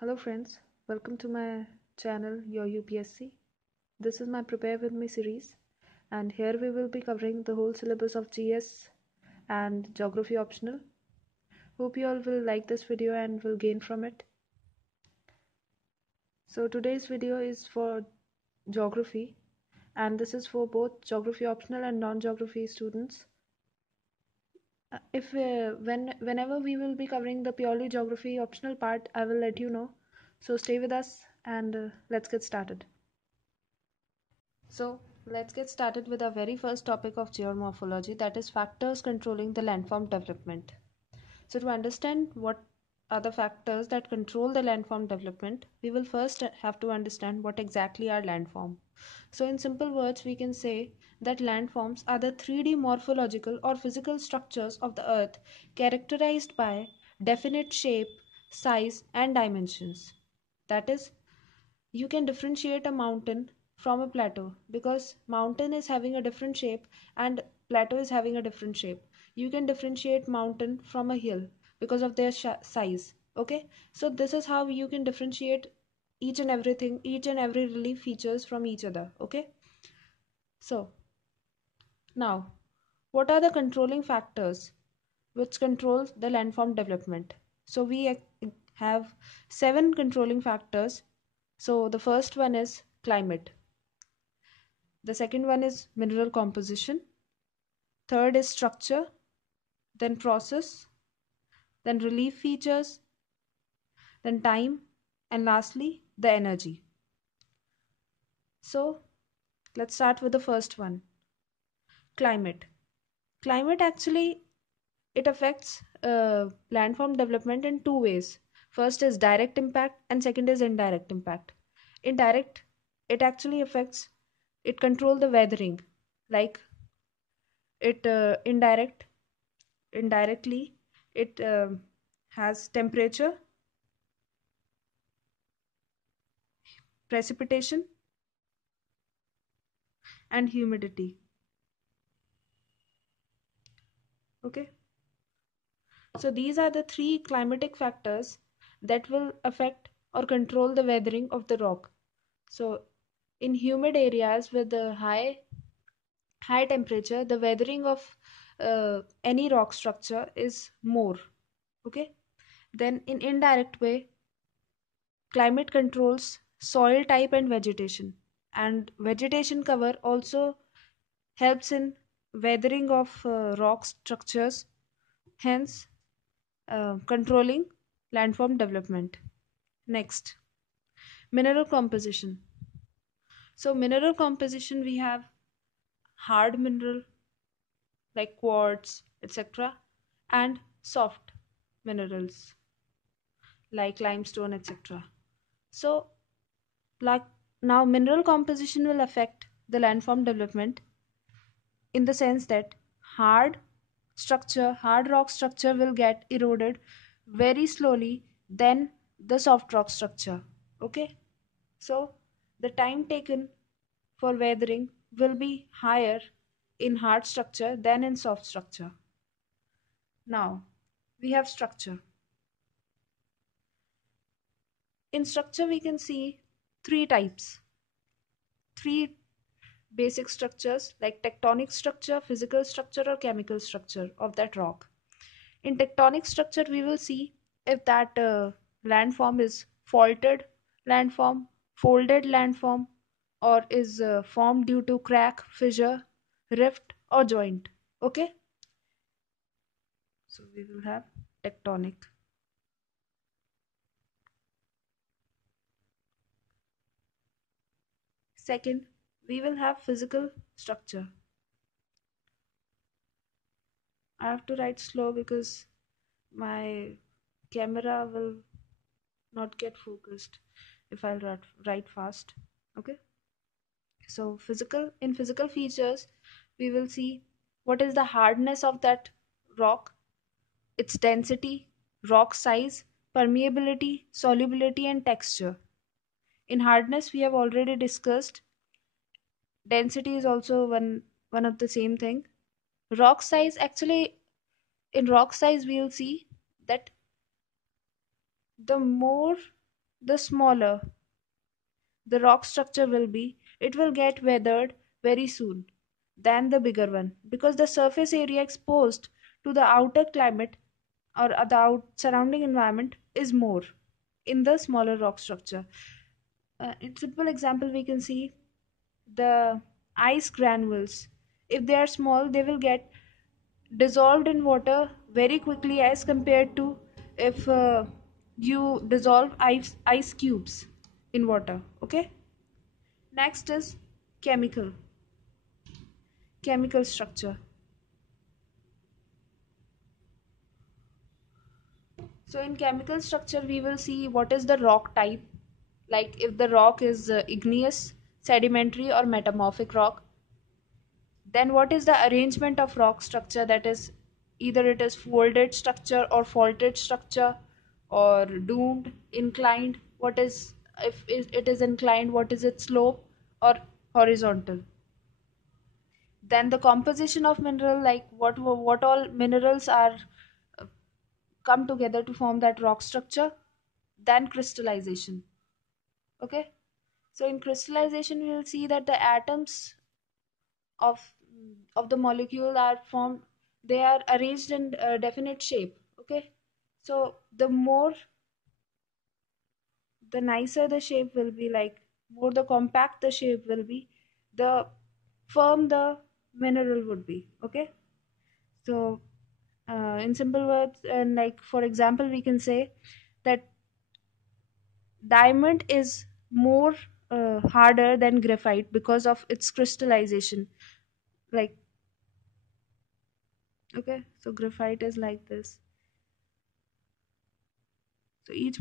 Hello friends, welcome to my channel Your UPSC. This is my Prepare With Me series, and here we will be covering the whole syllabus of GS and Geography optional. Hope you all will like this video and will gain from it. So today's video is for Geography, and this is for both Geography optional and non-Geography students. Whenever we will be covering the purely Geography optional part, I will let you know. So stay with us and let's get started. So let's get started with our very first topic of geomorphology, that is factors controlling the landform development. So to understand what are the factors that control the landform development, we will first have to understand what exactly are landform. So in simple words, we can say that landforms are the 3D morphological or physical structures of the earth characterized by definite shape, size and dimensions. That is, you can differentiate a mountain from a plateau because mountain is having a different shape and plateau is having a different shape. You can differentiate mountain from a hill because of their size. Okay, so this is how you can differentiate each and every relief features from each other. Okay, so now what are the controlling factors which controls the landform development? So we have 7 controlling factors. So the first one is climate. The second one is mineral composition. Third is structure, then process, then relief features, then time, and lastly, the energy. So let's start with the first one, climate. Climate actually it affects landform development in two ways. First is direct impact and second is indirect impact. Indirect, it actually affects, it control the weathering, like it indirectly it has temperature, precipitation and humidity. Okay, so these are the three climatic factors that will affect or control the weathering of the rock. So in humid areas with the high temperature, the weathering of any rock structure is more. Okay, then in indirect way, climate controls soil type and vegetation cover also helps in weathering of rock structures, hence controlling landform development. Next, mineral composition. So mineral composition, we have hard mineral like quartz, etc., and soft minerals like limestone, etc. So like now mineral composition will affect the landform development in the sense that hard rock structure will get eroded very slowly than the soft rock structure. Okay, so the time taken for weathering will be higher in hard structure than in soft structure. Now we have structure. In structure we can see three basic structures like tectonic structure, physical structure or chemical structure of that rock. In tectonic structure, we will see if that landform is faulted landform, folded landform, or is formed due to crack, fissure, rift, or joint. Okay, so we will have tectonic. Second, we will have physical structure. I have to write slow because my camera will not get focused if I'll write fast. Okay, so physical features, we will see what is the hardness of that rock, its density, rock size, permeability, solubility and texture. In hardness we have already discussed. Density is also one of the same thing. Rock size, actually in rock size we will see that the more the smaller the rock structure will be, it will get weathered very soon than the bigger one, because the surface area exposed to the outer climate or the surrounding environment is more in the smaller rock structure. In simple example, we can see the ice granules. If they are small, they will get dissolved in water very quickly as compared to if you dissolve ice cubes in water. Okay. Next is chemical structure. So in chemical structure, we will see what is the rock type, like if the rock is igneous, sedimentary, or metamorphic rock. Then what is the arrangement of rock structure, that is either it is folded structure or faulted structure or doomed, inclined, what is, if it is inclined, what is its slope, or horizontal. Then the composition of mineral, like what all minerals are uh, come together to form that rock structure. Then crystallization. Okay, so in crystallization we will see that the atoms of the molecule are formed, they are arranged in a definite shape. Okay, so the more, the nicer the shape will be, like more the compact the shape will be, the firm the mineral would be. Okay, so in simple words, and like for example, we can say that diamond is more harder than graphite because of its crystallization. Like, okay, so graphite is like this. So each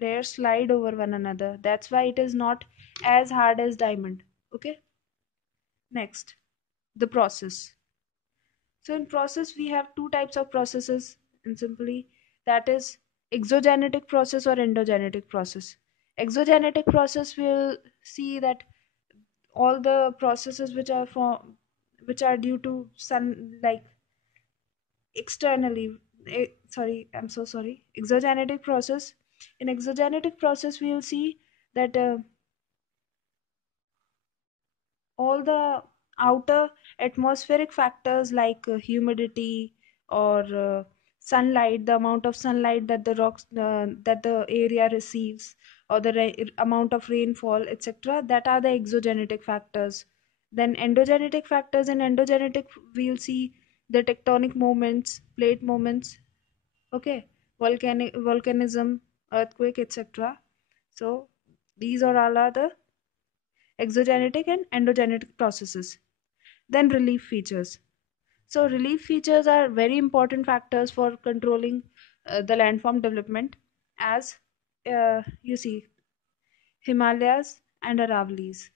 layer slide over one another. That's why it is not as hard as diamond. Okay. Next, the process. So in process, we have two types of processes, and simply that is exogenetic process or endogenetic process. Exogenetic process will see that all the processes which are due to sun, like externally, sorry, I'm so sorry, exogenetic process. In exogenetic process, we will see that all the outer atmospheric factors like humidity or sunlight, the amount of sunlight that the rocks that the area receives, or the amount of rainfall, etc., that are the exogenetic factors. Then endogenetic factors, in endogenetic we'll see the tectonic movements, plate movements. Okay, volcanism, earthquake, etc. So these are all are the exogenetic and endogenetic processes. Then relief features. So relief features are very important factors for controlling the landform development, as you see Himalayas and Aravallis.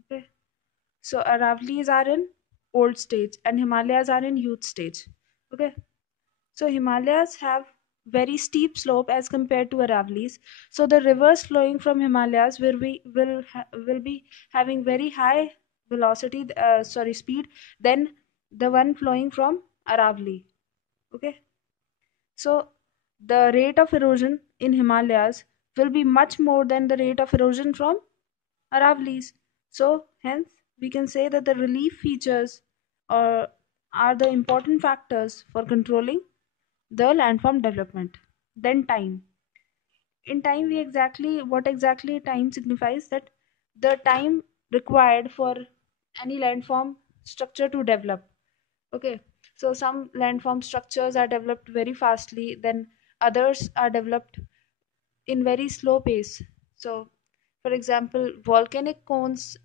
Okay, so Aravallis are in old stage and Himalayas are in youth stage. Okay, so Himalayas have very steep slope as compared to Aravallis. So the rivers flowing from Himalayas will be having very high velocity, sorry, speed, than the one flowing from Aravalli. Okay, so the rate of erosion in Himalayas will be much more than the rate of erosion from Aravallis. So hence we can say that the relief features are the important factors for controlling the landform development. Then time. In time, we exactly, what exactly time signifies, that the time required for any landform structure to develop. Okay, so some landform structures are developed very fastly, then others are developed in very slow pace. So for example, volcanic cones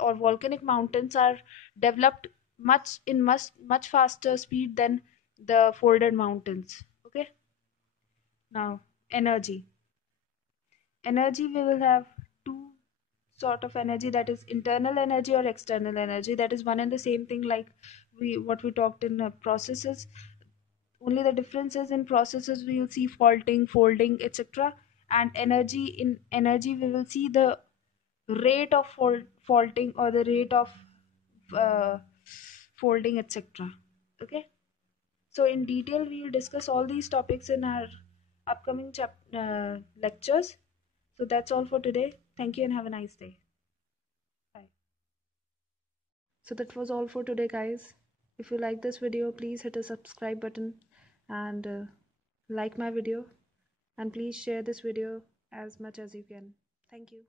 or volcanic mountains are developed much faster speed than the folded mountains. Okay, now energy. Energy, we will have two sort of energy, that is internal energy or external energy. That is one and the same thing, like we talked in processes. Only the difference is, in processes we will see faulting, folding, etc., and energy, in energy we will see the rate of faulting or the rate of uh, folding, etc. Okay, so in detail we will discuss all these topics in our upcoming lectures. So that's all for today. Thank you and have a nice day. Bye. So that was all for today, guys. If you like this video, please hit a subscribe button and like my video, and please share this video as much as you can. Thank you.